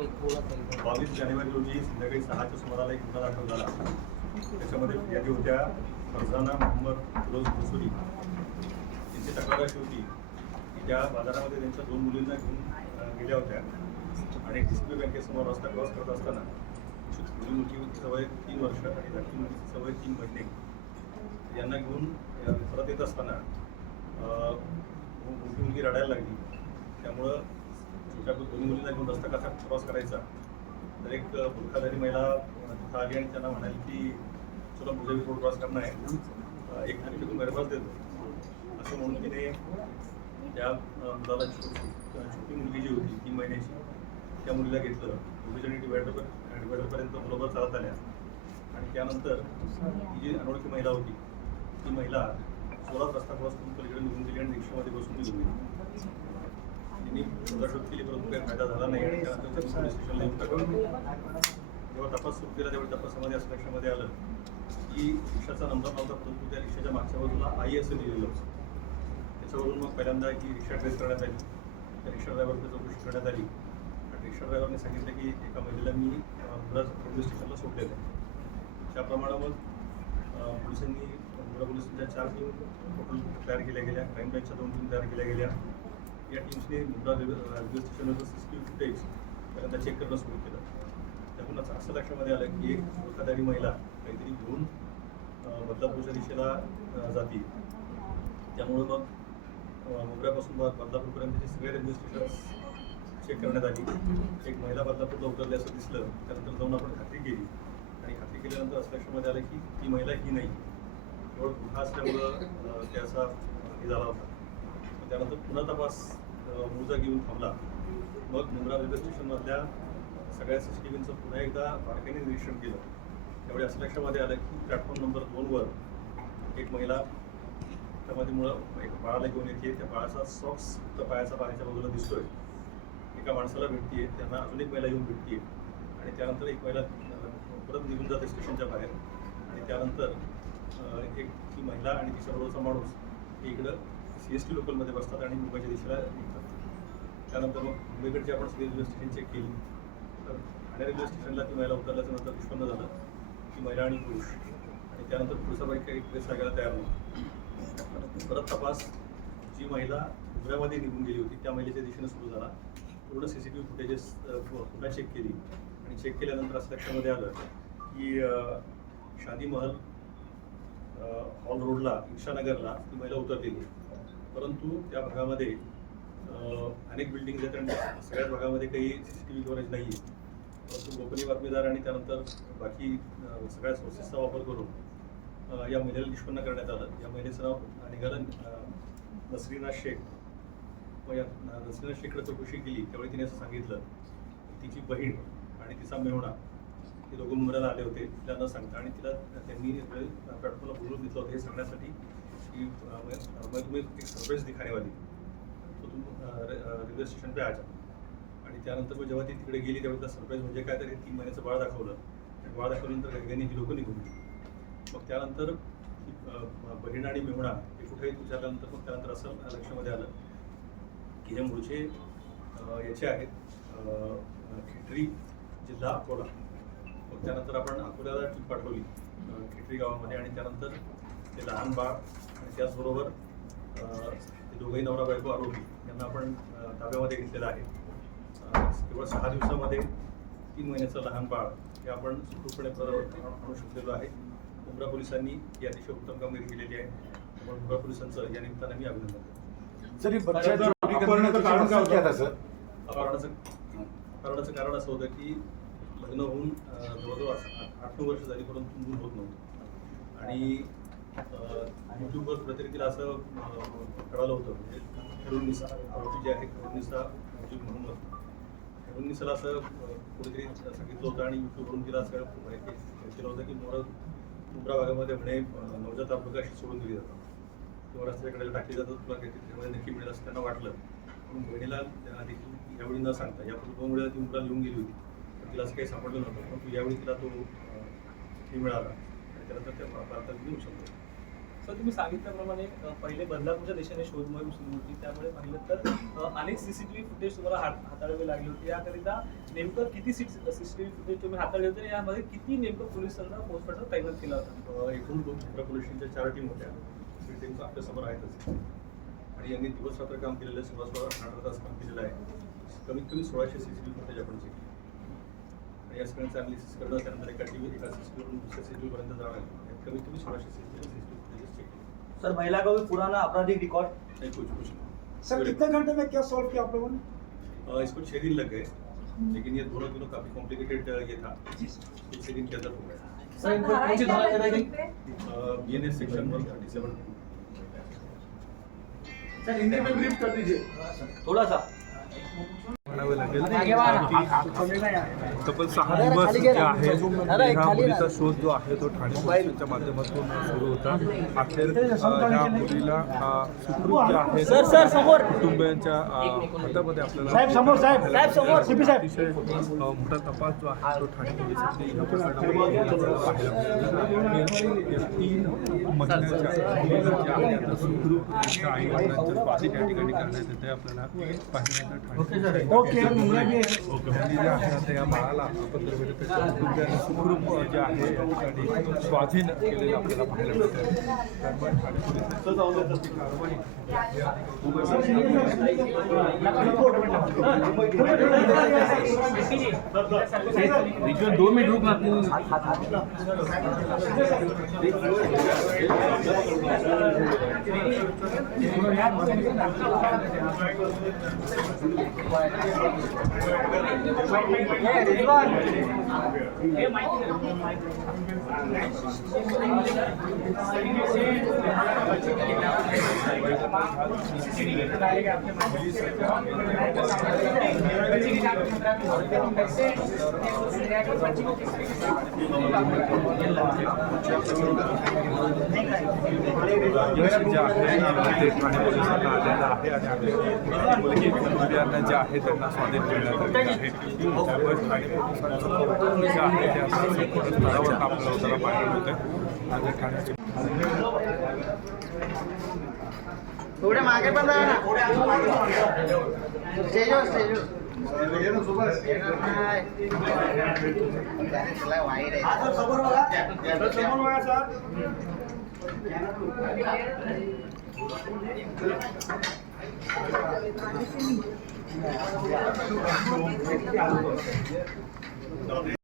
22 जानेवारी रोजी संध्याकाळी 6च्या सुमाराला एक गुन्हा दाखल झाला. त्याच्यामध्ये फिर्यादी होत्या फरजाना मोहम्मद फिरोज मसुरी. त्यांची तक्रार अशी होती की त्या बाजारामध्ये त्यांच्या 2 मुलींना घेऊन गेल्या होत्या आणि DCP बँकेसमोर रस्ता क्रॉस करत असताना मुली मुलगीची वय 3 वर्ष आणि धाकटी मुलीची वय 3 महिने यांना घेऊन परत येत असताना मोठी मुलगी रडायला लागली. त्यामुळं छोट्या दोन्ही मुलींना घेऊन रस्ता कसा क्रॉस करायचा तर एक बुरखाधारी महिला तिथं आली आणि त्यांना म्हणाली की चला मुझे भी रोड क्रॉस करना आहे, एक मिनिट तुम्ही मेरे पास देतो असं म्हणून तिने त्या मुलाला छोटी मुलगी जी होती 3 महिन्याची त्या मुलीला घेतलं. दोघीजणी डिवायडरपर्यंत बरोबर चालत आल्या आणि त्यानंतर ही जी अनोळखी महिला होती ती महिला जोरात रस्ता क्रॉस करून पलीकडे निघून गेली आणि रिक्षामध्ये बसून निघून गेली. त्यांनी शोधाशोध केली परंतु काही फायदा झाला नाही आणि त्यानंतर पोलीस स्टेशनला येऊन टाकलं. जेव्हा तपास सुरू केला तेव्हा तपासामध्ये असं लक्षामध्ये आलं की रिक्षाचा नंबर नव्हता परंतु त्या रिक्षाच्या मागच्या बाजूला आई असं लिहिलेलं होतं. त्याच्यावरून मग पहिल्यांदा ही रिक्षा ट्रेस करण्यात आली. त्या रिक्षा ड्रायव्हरची चौकशी करण्यात आली आणि रिक्षा ड्रायव्हरने सांगितलं की एका महिलेला मी रेल्वे स्टेशनला सोडलेलं आहे. त्याप्रमाणे मग पोलिसांनी पोलिसांच्या 4 टीम टोटल तयार केल्या गेल्या. क्राईम ब्रँचच्या 2 टीम तयार केल्या गेल्या. या टीम्सने मुंब्रा रेल्वे स्टेशनवरचं CCTV फुटेज पहिल्यांदा चेक करणं सुरू केलं. त्यातून असं लक्षामध्ये आलं की एक धोकादारी महिला काहीतरी घेऊन बदलापूरच्या दिशेला जाते. त्यामुळं मग मुंब्र्यापासून बदलापूरपर्यंतचे सगळे रेल्वे स्टेशन चेक करण्यात आली. एक महिला बदलापूरला उतरली असं दिसलं. त्यानंतर जाऊन आपण खात्री केली आणि खात्री केल्यानंतर असं लक्षामध्ये आलं की ती महिला ही नाही, केवळ गुन्हा असल्यामुळं त्याचा हे झाला होता. त्यानंतर पुन्हा तपास मूळचा घेऊन थांबला. मग मुंब्रा रेल्वे स्टेशनमधल्या सगळ्या CCTVचं पुन्हा एकदा बारकाईने निरीक्षण केलं. त्यावेळी असं लक्षामध्ये आलं की प्लॅटफॉर्म नंबर 2वर एक महिला त्यामध्ये एक बाळाला घेऊन येते. त्या बाळाचा सॉक्स तर पायाचा बाहेरच्या बाजूला दिसतोय. एका माणसाला भेटते, त्यांना अजून एक महिला येऊन भेटते आणि त्यानंतर एक महिला परत निघून जाते स्टेशनच्या बाहेर आणि त्यानंतर ही महिला आणि तिच्याबरोबरचा माणूस हे इकडं CST लोकलमध्ये बसतात आणि मुंबईच्या दिशेला निघतात. त्यानंतर मग मुंबईकडची आपण सगळी रेल्वे स्टेशन चेक केली तर ठाणे रेल्वे स्टेशनला ती महिला उतरल्याच्या नंतर निष्पन्न झालं की महिला आणि पुरुष आणि त्यानंतर पुढचा बाईक काही ट्रेस लागायला तयार नव्हता. परत तपास जी महिला मुंबईमध्ये निघून गेली होती त्या महिलेच्या दिशेनं सुरू झाला. पूर्ण CCTV फुटेजेस पुन्हा चेक केली आणि चेक केल्यानंतर असं लक्षामध्ये आलं की शादी महल हॉल रोडला ईशानगरला ती महिला उतरलेली. परंतु त्या भागामध्ये अनेक बिल्डिंग्स आहेत आणि सगळ्याच भागामध्ये काही CCTV कव्हरेज नाही आहे. परंतु गोपनीय बातमीदार आणि त्यानंतर बाकी सगळ्या सोर्सेसचा वापर करून या महिलेला निष्पन्न करण्यात आलं. या महिलेचं नाव निघालं नसरीना शेख. मग या नसरीना शेखकडे चौकशी केली त्यावेळी तिने असं सांगितलं तिची बहीण आणि तिचा मेहुणा हे दोघं मुंबईला आले होते तिला न सांगता आणि तिला त्यांनी प्लॅटफॉर्मला बोलवून घेतलं होतं हे सांगण्यासाठी की तुम्ही एक सरप्राईज दिखाने वाली तो तुम रेल्वे स्टेशन पे आजा. आणि त्यानंतर मग जेव्हा ती तिकडे गेली त्यावेळी त्या सरप्राईज म्हणजे काय तर 3 महिन्याचं बाळ दाखवलं आणि बाळ दाखवल्यानंतर घरग्याने ही लोकं निघून गेली. मग त्यानंतर बहीण आणि मेहुणा हे कुठेही विचारल्यानंतर मग त्यानंतर असं लक्षामध्ये आलं की हे मूळचे याचे आहेत खेटरी जिल्हा अकोला. मग त्यानंतर आपण अकोल्याला टीम पाठवली खेटरी गावामध्ये आणि त्यानंतर ते लहान बाळ आणि त्याचबरोबर ते दोघंही नवरा बायको आरोपी यांना आपण ताब्यामध्ये घेतलेलं आहे. केवळ 6 दिवसामध्ये 3 महिन्याचं लहान बाळ हे आपण सुखरूपपणे आणू शकलेलो आहे. मुंब्रा पोलिसांनी ही अतिशय उत्तम कामगिरी केलेली आहे. त्यामुळे मुंब्रा पोलिसांचं या निमित्तानं मी अभिनंदन करतो. अपहरणाचं कारण काय होतं सर? अपहरणाचं कारण असं होतं की लग्न होऊन जवळजवळ 8-9 वर्ष झाली परंतु मूल होत नव्हतं आणि यूट्यूबवर प्रतिनिधीला असं कळालं होतं म्हणजे हेरुन्निसा आरोपी जे आहे हेरुन्निसा मुजीब मोहम्मद हेरुन्निसाला असं कोणीतरी सांगितलं होतं आणि यूट्यूबवरून तिला असं केलं होतं की मुंब्रा भागामध्ये म्हणे नवजात अपघाशी सोडून दिली जातात किंवा रस्त्याकडे टाकली जातात तुला काहीतरी त्यामध्ये नक्की मिळेल असं त्यांना वाटलं. म्हणून बहिणीला देखील यावेळी न सांगता यापूर्वी 2 वेळा ती मुंब्रा लिहून गेली होती तर तिला असं काही सापडलं नव्हतं. परंतु यावेळी तिला तो हे मिळाला आणि त्यानंतर त्या भारतात घेऊन शकतो. तर तुम्ही सांगितल्याप्रमाणे पहिले बदलापूरच्या दिशेने शोध मोहीम सुरू होती, त्यामुळे पाहिलं तर अनेक सीसीटीव्ही फुटेज तुम्हाला हाताळावे लागले होते. याकरिता नेमकं किती सीसीटीव्ही फुटेज तुम्ही हाताळले होते आणि यामध्ये किती नेमकं पोलिसांना पोस्टमार्टम तैनात केला होता? एकूण छपरा पोलीस स्टेशनच्या 4 टीम होत्या. टीम आपल्या समोर आहेतच आणि यांनी दिवस रात्र काम केलेलं, सुरुवात 18 तास काम केलेलं आहे. कमीत कमी 1600 सीसीटीव्ही फुटेज आपण चेक केली आणि या सगळ्यांचं अनालिसिस करणं, त्यानंतर एका सीसीटीव्हीवरून दुसऱ्या सीसीटीव्हीपर्यंत जाणं, कमीत कमी 1600 सीसीटीव्ही फुटेज चेक केले. सर, महिला का भी पुराना आपराधिक रिकॉर्ड नहीं, कुछ सर कितने घंटे में क्या सॉल्व किया आप लोगों ने? इसको 6 दिन लग गए, लेकिन ये दोनों दिनों काफी कॉम्प्लिकेटेड ये था, 6 दिन के अंदर हो गया. सर, इन पर कौन सी धारा लगाई? BNS section 137. सर हिंदी में ब्रीफ कर दीजिए थोड़ा सा. म्हणावे लागेल तब्बल 6 दिवस जे आहे ह्या मुलीचा शोध जो आहे तो ठाणे पोलिसांच्या माध्यमातून सुरू होता. अखेर ह्या मुलीला सुखरूप जे आहे कुटुंबियांच्या हातामध्ये आपल्याला अतिशय मोठा तपास जो आहे तो ठाणे पोलिसांनी ह्या प्रकरणामध्ये पाहायला मिळाला. 3 महिन्याच्या मुलीला जे आहे आता सुखरूप त्यांच्या आई वडिलांच्या स्वाधी त्या ठिकाणी करण्यात येते आपल्याला पाहिल्यानंतर ठाणे मुली ज्या आहे आता या बाळाला आपण जर बघितलं तर कुटुंबियांनी सुखरूप जे आहे या ठिकाणी स्वाधीन केलेलं आपल्याला पाहायला मिळतं. त्यामुळे ठाणे पोलिसांची कारवाई रिचुअल 2 मिनट रुक मुलींना जे आहे त्यांना स्वाधीन करण्यात आलेलं आहे. त्यामुळे ठाणे पोलिसांचं जे आहे ते असं संपूर्ण स्तरावर आपल्याला होताना पाहायला मिळतं. आज ठाण्याचे थोडे मागे पण जा ना. स्टेजवर वाईट आहे. समोर बघा सर.